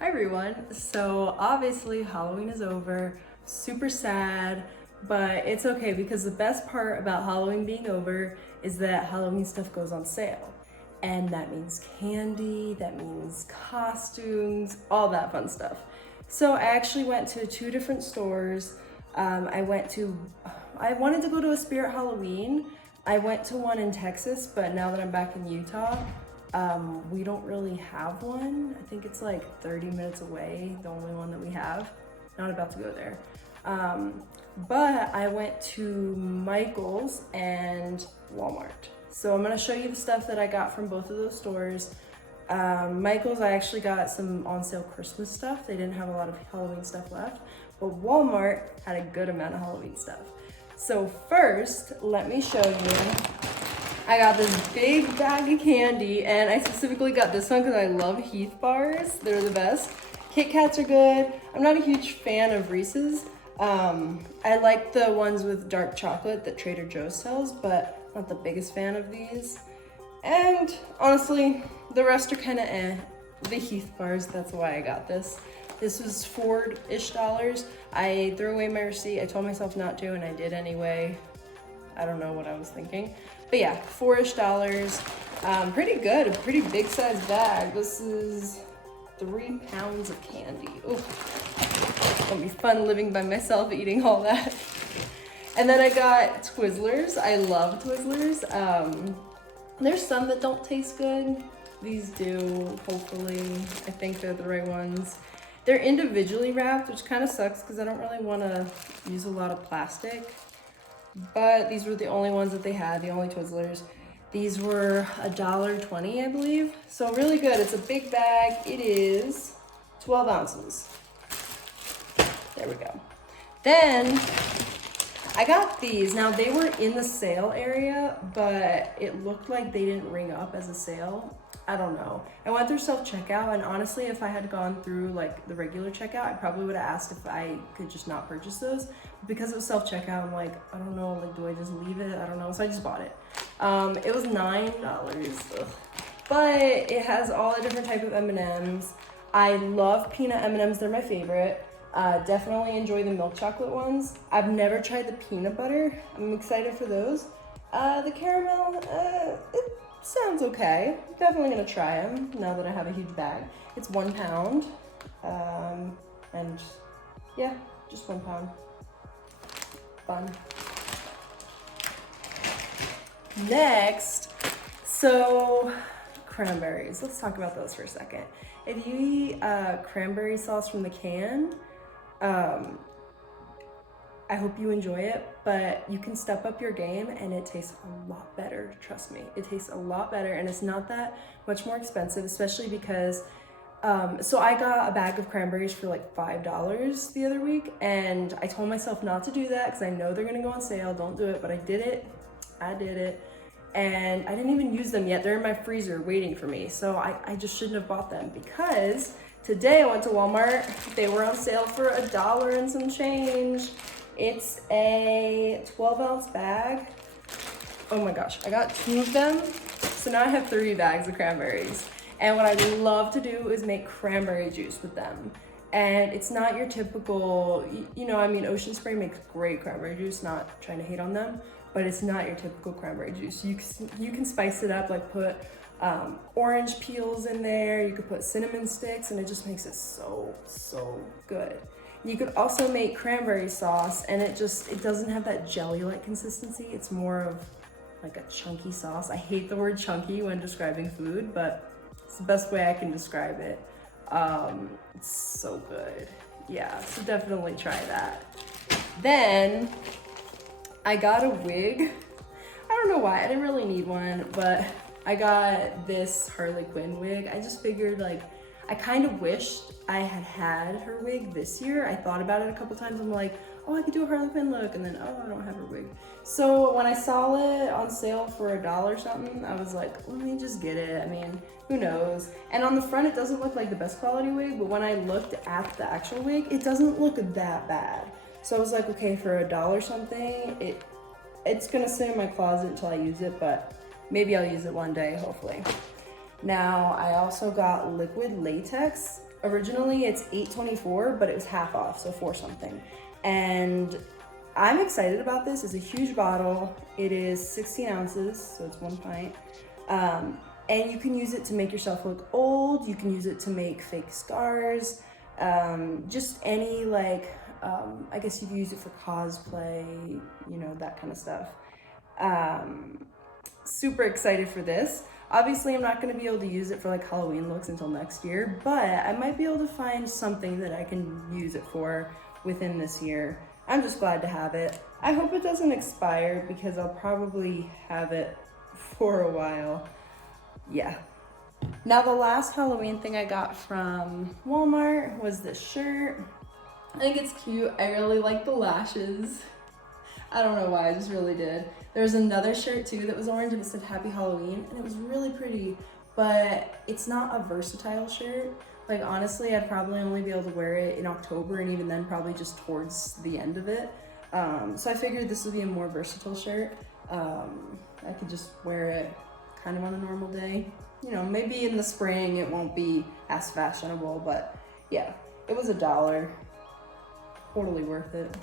Hi everyone. So obviously Halloween is over, super sad, but it's okay because the best part about Halloween being over is that Halloween stuff goes on sale. And that means candy, that means costumes, all that fun stuff. So I actually went to two different stores. I wanted to go to a Spirit Halloween. I went to one in Texas, but now that I'm back in Utah, we don't really have one. I think it's like 30 minutes away, the only one that we have. Not about to go there. But I went to Michael's and Walmart. So I'm gonna show you the stuff that I got from both of those stores. Michael's, I actually got some on sale Christmas stuff. They didn't have a lot of Halloween stuff left, but Walmart had a good amount of Halloween stuff. So first, let me show you. I got this big bag of candy, and I specifically got this one because I love Heath bars. They're the best. Kit Kats are good. I'm not a huge fan of Reese's. I like the ones with dark chocolate that Trader Joe's sells, but not the biggest fan of these. And honestly, the rest are kind of eh. The Heath bars, that's why I got this. This was $4-ish. I threw away my receipt. I told myself not to, and I did anyway. I don't know what I was thinking. But yeah, $4-ish. Pretty good, a pretty big size bag. This is 3 pounds of candy. Ooh, it's gonna be fun living by myself eating all that. And then I got Twizzlers. I love Twizzlers. There's some that don't taste good. These do, hopefully. I think they're the right ones. They're individually wrapped, which kind of sucks because I don't really want to use a lot of plastic. But these were the only ones that they had, the only Twizzlers. These were $1.20, I believe. So really good. It's a big bag. It is 12 ounces. There we go. Then I got these. Now they were in the sale area, but it looked like they didn't ring up as a sale. I don't know. I went through self-checkout, and honestly, if I had gone through like the regular checkout, I probably would have asked if I could just not purchase those. Because it was self-checkout, I'm like, I don't know, like, do I just leave it? I don't know, so I just bought it. It was $9, ugh. But it has all the different type of M&Ms. I love peanut M&Ms, they're my favorite. Definitely enjoy the milk chocolate ones. I've never tried the peanut butter. I'm excited for those. The caramel, it sounds okay. Definitely gonna try them now that I have a huge bag. It's 1 pound, and yeah, just 1 pound. Fun. Next, so cranberries. Let's talk about those for a second. If you eat cranberry sauce from the can, I hope you enjoy it, but you can step up your game and it tastes a lot better, trust me. It tastes a lot better, and it's not that much more expensive, especially because, so I got a bag of cranberries for like $5 the other week, and I told myself not to do that because I know they're gonna go on sale, don't do it, but I did it, and I didn't even use them yet. They're in my freezer waiting for me, so I just shouldn't have bought them because today I went to Walmart, they were on sale for $1 and some change. It's a 12-ounce bag. Oh my gosh, I got 2 of them. So now I have 3 bags of cranberries. And what I love to do is make cranberry juice with them. And it's not your typical, I mean, Ocean Spray makes great cranberry juice, not trying to hate on them, but it's not your typical cranberry juice. You can spice it up, like put orange peels in there, you could put cinnamon sticks, and it just makes it so, so good. You could also make cranberry sauce, and it doesn't have that jelly-like consistency. It's more of like a chunky sauce. I hate the word chunky when describing food, but it's the best way I can describe it. It's so good. Yeah, so definitely try that. Then I got a wig. I don't know why, I didn't really need one, but I got this Harley Quinn wig. I just figured, like, I kind of wished I had her wig this year. I thought about it a couple times. I'm like, oh, I could do a Harley Quinn look, and then, oh, I don't have her wig. So when I saw it on sale for $1 or something, I was like, let me just get it. I mean, who knows? And on the front, it doesn't look like the best quality wig, but when I looked at the actual wig, it doesn't look that bad. So I was like, okay, for $1 something, it's gonna sit in my closet until I use it, but maybe I'll use it one day, hopefully. Now, I also got liquid latex. Originally it's $8.24, but it was half off, so 4 something. And I'm excited about this. It's a huge bottle. It is 16 ounces, so it's 1 pint. And you can use it to make yourself look old. You can use it to make fake scars. Just any like, I guess you could use it for cosplay, you know, that kind of stuff. Super excited for this. Obviously, I'm not going to be able to use it for like Halloween looks until next year, but I might be able to find something that I can use it for within this year. I'm just glad to have it. I hope it doesn't expire because I'll probably have it for a while. Yeah. Now the last Halloween thing I got from Walmart was this shirt. I think it's cute. I really like the lashes. I don't know why, I just really did. There was another shirt too that was orange and it said Happy Halloween, and it was really pretty, but it's not a versatile shirt. Like honestly, I'd probably only be able to wear it in October, and even then probably just towards the end of it. So I figured this would be a more versatile shirt. I could just wear it kind of on a normal day. You know, maybe in the spring it won't be as fashionable, but yeah, it was $1. Totally worth it.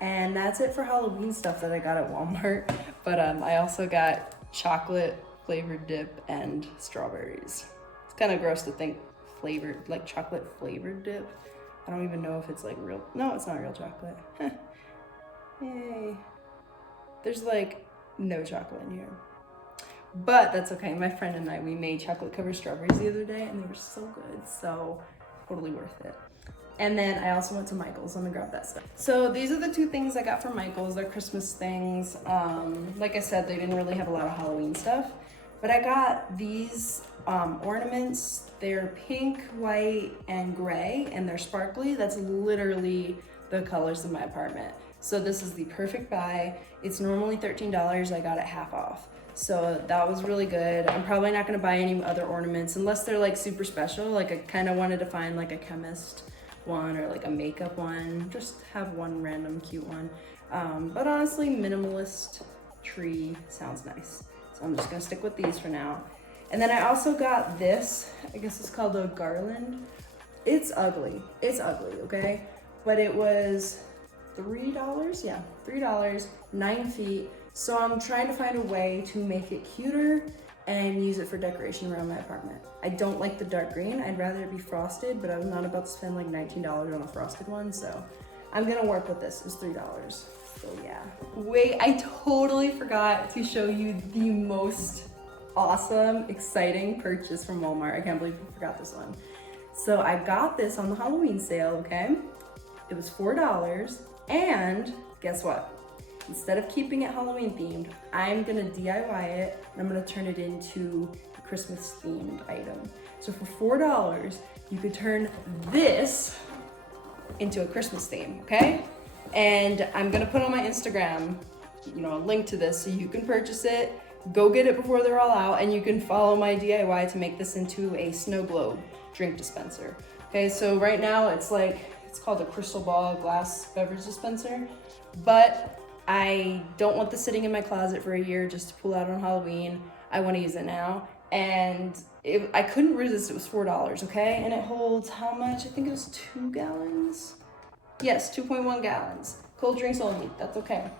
And that's it for Halloween stuff that I got at Walmart. But I also got chocolate flavored dip and strawberries. It's kind of gross to think flavored, like chocolate flavored dip. I don't even know if it's like real. No, it's not real chocolate. Yay. There's like no chocolate in here. But that's okay. My friend and I, we made chocolate covered strawberries the other day and they were so good. So totally worth it. And then I also went to Michael's. Let me grab that stuff. So these are the 2 things I got from Michael's. They're Christmas things. Like I said, they didn't really have a lot of Halloween stuff. But I got these ornaments. They're pink, white, and gray, and they're sparkly. That's literally the colors of my apartment. So this is the perfect buy. It's normally $13. I got it half off. So that was really good. I'm probably not gonna buy any other ornaments unless they're like super special. Like I kind of wanted to find like a chemist one or like a makeup one, just have one random cute one. But honestly, minimalist tree sounds nice. So I'm just gonna stick with these for now. And then I also got this, I guess it's called a garland. It's ugly, okay? But it was $3, yeah, $3, 9 feet. So I'm trying to find a way to make it cuter and use it for decoration around my apartment. I don't like the dark green. I'd rather it be frosted, but I'm not about to spend like $19 on a frosted one, so I'm gonna work with this. It's $3, so yeah. Wait, I totally forgot to show you the most awesome, exciting purchase from Walmart. I can't believe I forgot this one. So I got this on the Halloween sale, okay? It was $4, and guess what? Instead of keeping it Halloween themed, I'm gonna DIY it and I'm gonna turn it into a Christmas themed item. So for $4, you could turn this into a Christmas theme, okay? And I'm gonna put on my Instagram, you know, a link to this so you can purchase it. Go get it before they're all out, and you can follow my DIY to make this into a snow globe drink dispenser. Okay, so right now it's called a crystal ball glass beverage dispenser, but I don't want this sitting in my closet for a year just to pull out on Halloween. I want to use it now. And I couldn't resist, it was $4, okay? And it holds how much? I think it was 2 gallons? Yes, 2.1 gallons. Cold drinks only, that's okay.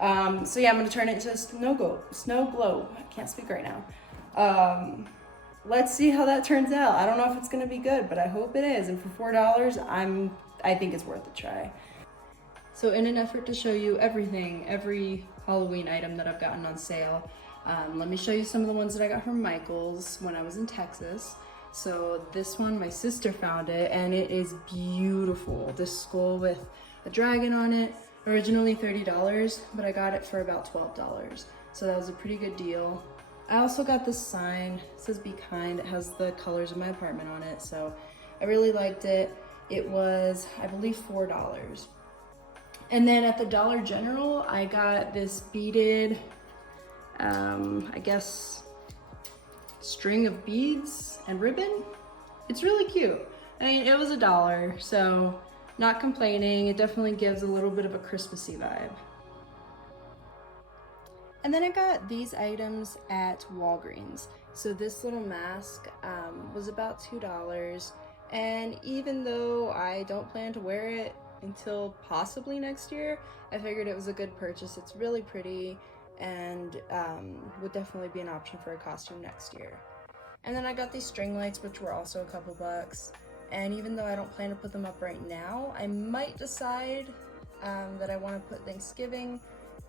So yeah, I'm gonna turn it into a snow globe. I can't speak right now. Let's see how that turns out. I don't know if it's gonna be good, but I hope it is. And for $4, I think it's worth a try. So in an effort to show you every Halloween item that I've gotten on sale, let me show you some of the ones that I got from Michael's when I was in Texas. So this one, my sister found it, and it is beautiful. This skull with a dragon on it, originally $30, but I got it for about $12. So that was a pretty good deal. I also got this sign, it says be kind. It has the colors of my apartment on it, so I really liked it. It was, I believe, $4. And then at the Dollar General, I got this beaded, I guess, string of beads and ribbon. It's really cute. I mean, it was $1, so not complaining. It definitely gives a little bit of a Christmassy vibe. And then I got these items at Walgreens. So this little mask was about $2, And even though I don't plan to wear it until possibly next year, I figured it was a good purchase. It's really pretty and would definitely be an option for a costume next year. And then I got these string lights, which were also a couple bucks. And even though I don't plan to put them up right now, I might decide that I want to put Thanksgiving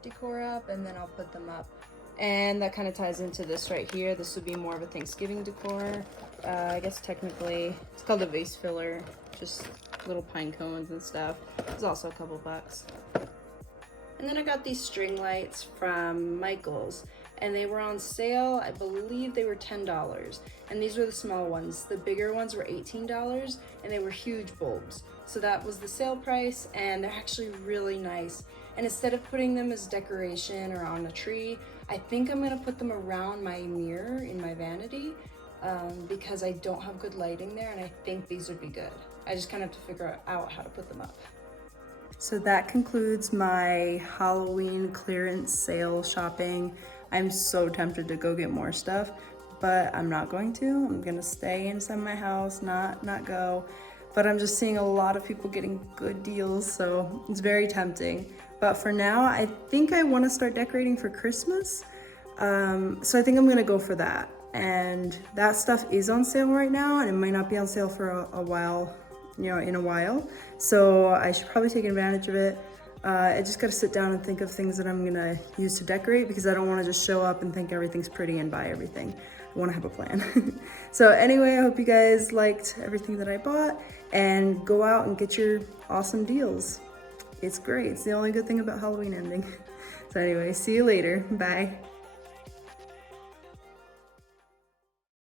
decor up, and then I'll put them up. And that kind of ties into this right here. This would be more of a Thanksgiving decor. I guess technically it's called a vase filler, just little pine cones and stuff. It's also a couple bucks. And then I got these string lights from Michael's, and they were on sale. I believe they were $10, and these were the small ones. The bigger ones were $18, and they were huge bulbs. So that was the sale price, and they're actually really nice. And instead of putting them as decoration or on a tree, I think I'm gonna put them around my mirror in my vanity because I don't have good lighting there, and I think these would be good. I just kind of have to figure out how to put them up. So that concludes my Halloween clearance sale shopping. I'm so tempted to go get more stuff, but I'm not going to. I'm gonna stay inside my house, not go. But I'm just seeing a lot of people getting good deals, so it's very tempting. But for now, I think I wanna start decorating for Christmas. So I think I'm gonna go for that. And that stuff is on sale right now, and it might not be on sale for a while, in a while. So I should probably take advantage of it. I just gotta sit down and think of things that I'm gonna use to decorate, because I don't wanna just show up and think everything's pretty and buy everything. I wanna have a plan. So anyway, I hope you guys liked everything that I bought, and go out and get your awesome deals. It's great. It's the only good thing about Halloween ending. So anyway, see you later. Bye.